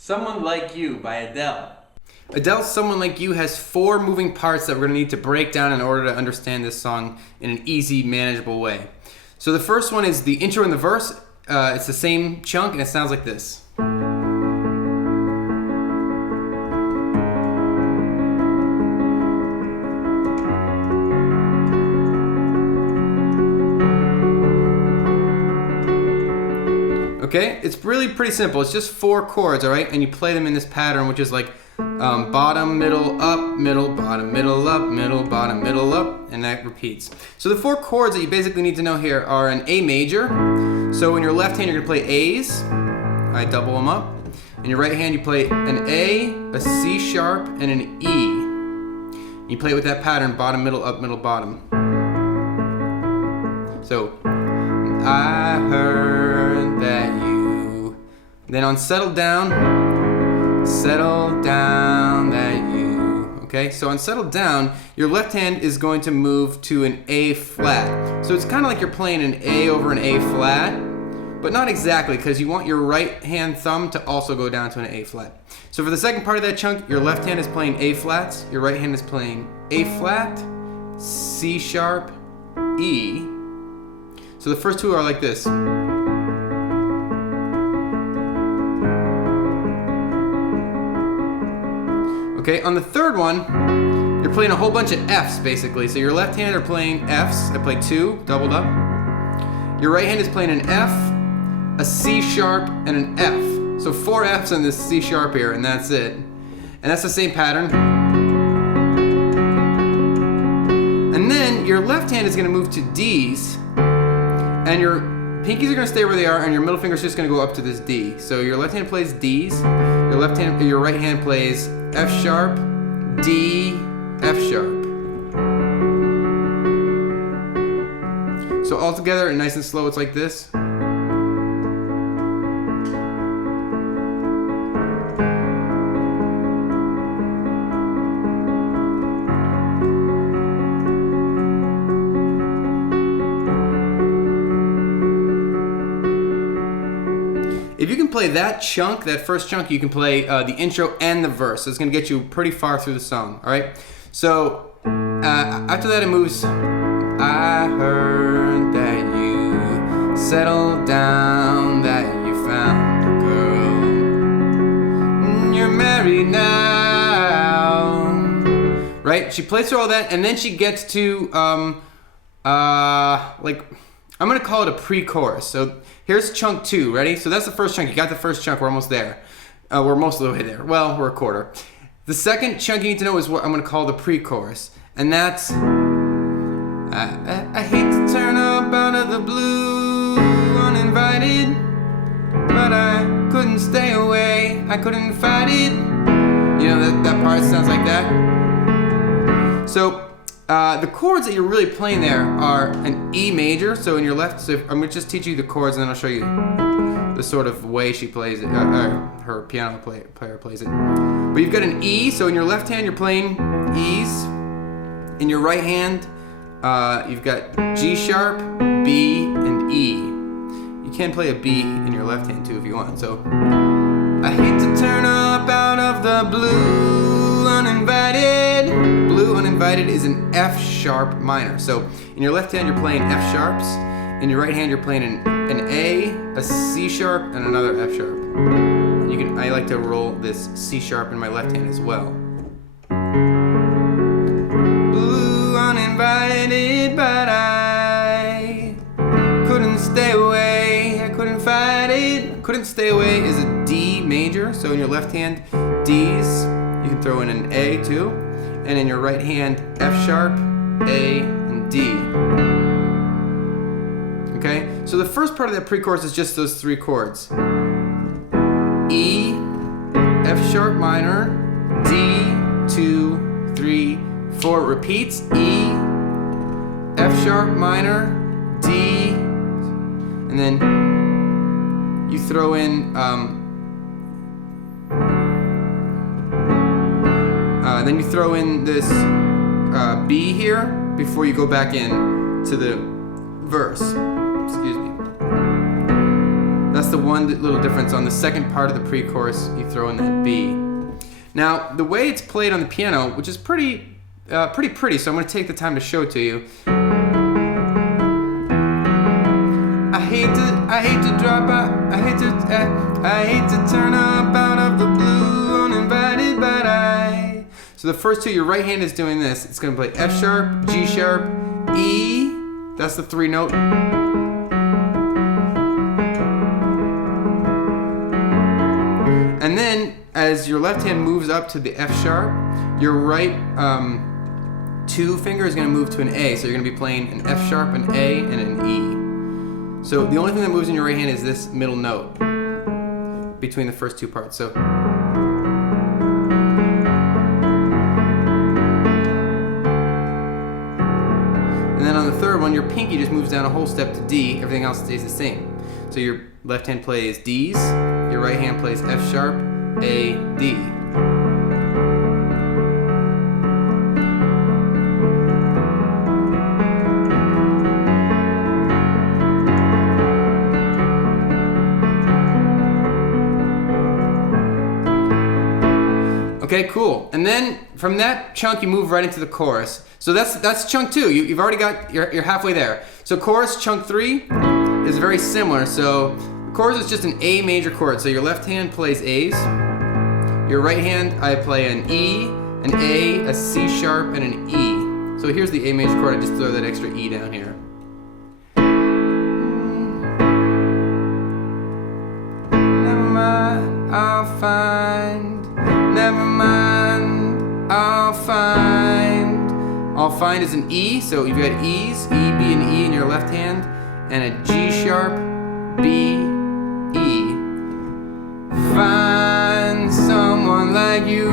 Someone Like You by Adele. Adele's Someone Like You has 4 moving parts that we're going to need to break down in order to understand this song in an easy, manageable way. So the first one is the intro and the verse. It's the same chunk and it sounds like this. Okay, it's really pretty simple. It's just 4 chords, all right? And you play them in this pattern, which is like bottom, middle, up, middle, bottom, middle, up, middle, bottom, middle, up, and that repeats. So the 4 chords that you basically need to know here are an A major. So in your left hand, you're gonna play A's. I double them up. In your right hand, you play an A, a C sharp, and an E. You play it with that pattern, bottom, middle, up, middle, bottom. So, I heard that you. Then on settle down that you. Okay, so on settle down, your left hand is going to move to an A flat. So it's kind of like you're playing an A over an A flat, but not exactly, because you want your right hand thumb to also go down to an A flat. So for the second part of that chunk, your left hand is playing A flats, your right hand is playing A flat, C sharp, E. So the first 2 are like this. Okay, on the third one, you're playing a whole bunch of Fs basically. So your left hand are playing Fs. I play 2, doubled up. Your right hand is playing an F, a C sharp, and an F. So 4 Fs on this C sharp here, and that's it. And that's the same pattern. And then your left hand is gonna move to Ds, and your pinkies are gonna stay where they are, and your middle finger is just gonna go up to this D. So your left hand plays Ds, your right hand plays F sharp, D, F sharp. So all together and nice and slow, it's like this. If you can play that chunk, that first chunk, you can play the intro and the verse. So it's going to get you pretty far through the song, all right? So after that, it moves. I heard that you settled down, that you found a girl. You're married now, right? She plays through all that, and then she gets to like, I'm going to call it a pre-chorus. So here's chunk 2, ready? So that's the first chunk. You got the first chunk, we're almost there. We're most of the way there. Well, we're a quarter. The second chunk you need to know is what I'm gonna call the pre-chorus. And that's, I hate to turn up out of the blue, uninvited, but I couldn't stay away, I couldn't fight it. You know, that part sounds like that. So, the chords that you're really playing there are an E major, so in your left, so I'm going to just teach you the chords and then I'll show you the sort of way she plays it, her piano player plays it. But you've got an E, so in your left hand you're playing E's. In your right hand, you've got G sharp, B, and E. You can play a B in your left hand too if you want, so. I hate to turn up out of the blue, uninvited. Blue uninvited is an F sharp minor. So in your left hand you're playing F sharps. In your right hand you're playing an A, a C sharp, and another F sharp. I like to roll this C sharp in my left hand as well. Blue uninvited, but I couldn't stay away. I couldn't fight it. Couldn't stay away is a D major. So in your left hand, D's. You can throw in an A too. And in your right hand, F sharp, A, and D. Okay? So the first part of that pre-chorus is just those 3 chords. E, F sharp minor, D, 2, 3, 4. It repeats. E, F sharp minor, D, and then you throw in this B here before you go back in to the verse. Excuse me. That's that's the one little difference. On the second part of the pre-chorus, you throw in that B. Now, the way it's played on the piano, which is pretty, so I'm going to take the time to show it to you. I hate to drop out, I hate to turn up out of the blue, uninvited, but So the first two, your right hand is doing this. It's going to play F sharp, G sharp, E. That's the 3 note. And then, as your left hand moves up to the F sharp, your right 2 finger is going to move to an A. So you're going to be playing an F sharp, an A, and an E. So the only thing that moves in your right hand is this middle note between the first 2 parts. So. And then on the third one, your pinky just moves down a whole step to D. Everything else stays the same. So your left hand plays D's, your right hand plays F sharp, A, D. Okay, cool. And then from that chunk, you move right into the chorus. So that's chunk 2. You've already got, you're halfway there. So chorus, chunk 3 is very similar. So the chorus is just an A major chord. So your left hand plays A's. Your right hand, I play an E, an A, a C sharp, and an E. So here's the A major chord. I just throw that extra E down here. Never mind, I'll find. Never mind, I'll find. I'll find is an E, so you've got E's, E, B, and E in your left hand, and a G sharp, B, E. Find someone like you.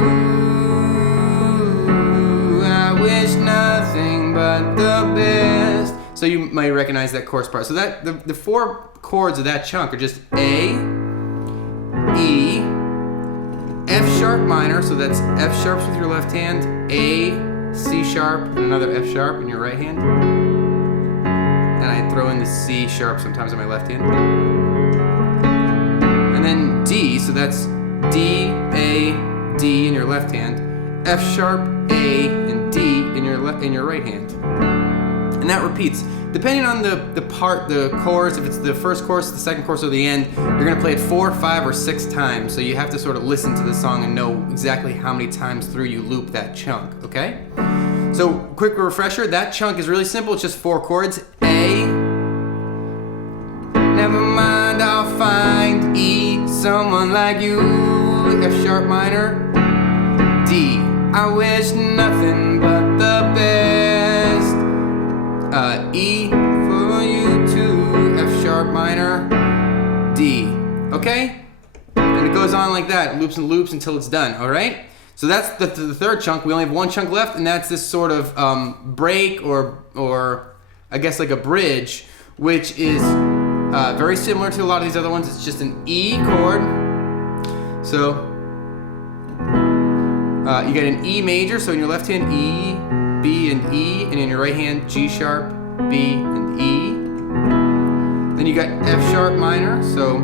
I wish nothing but the best. So you might recognize that chorus part. So that the 4 chords of that chunk are just A, E, F sharp minor, so that's F sharps with your left hand, A, C sharp, and another F sharp in your right hand. And I throw in the C sharp sometimes on my left hand. And then D, so that's D, A, D in your left hand, F sharp, A, and D in your right hand. And that repeats. Depending on the chorus, if it's the first chorus, the second chorus, or the end, you're gonna play it 4, 5, or 6 times. So you have to sort of listen to the song and know exactly how many times through you loop that chunk, okay? So quick refresher, that chunk is really simple. It's just 4 chords. A, never mind, I'll find. E, someone like you. F sharp minor. D, I wish nothing but the best. E for you too, F sharp minor, D. Okay? And it goes on like that, it loops and loops until it's done, alright? So that's the third chunk. We only have 1 chunk left, and that's this sort of break or I guess like a bridge, which is very similar to a lot of these other ones. It's just an E chord. So you get an E major, so in your left hand E, B, and E, and in your right hand G sharp, B, and E. Then you got F sharp minor, so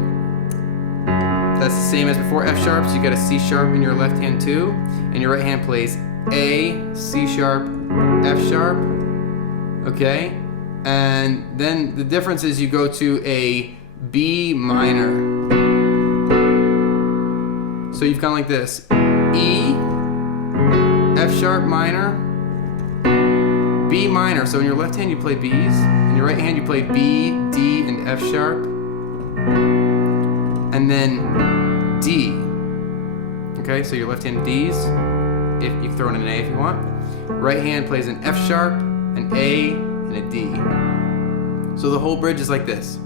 that's the same as before, F sharp, so you got a C sharp in your left hand too, and your right hand plays A, C sharp, F sharp, okay? And then the difference is you go to a B minor. So you've gone like this, E, F sharp minor, B minor. So in your left hand you play B's, in your right hand you play B, D, and F sharp, and then D. Okay, so your left hand D's, if you throw in an A if you want. Right hand plays an F sharp, an A, and a D. So the whole bridge is like this.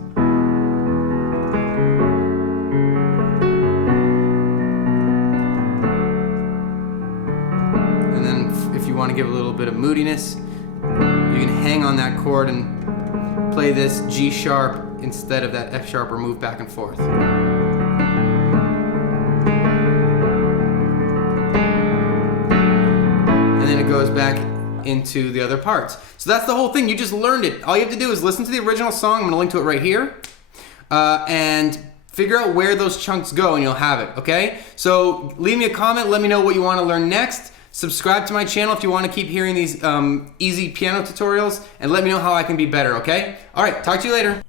And then if you want to give a little bit of moodiness, you can hang on that chord and play this G sharp instead of that F sharp, or move back and forth. And then it goes back into the other parts. So that's the whole thing. You just learned it. All you have to do is listen to the original song. I'm going to link to it right here. And Figure out where those chunks go and you'll have it, okay? So leave me a comment, let me know what you want to learn next. Subscribe to my channel if you want to keep hearing these easy piano tutorials, and let me know how I can be better, okay? All right, talk to you later.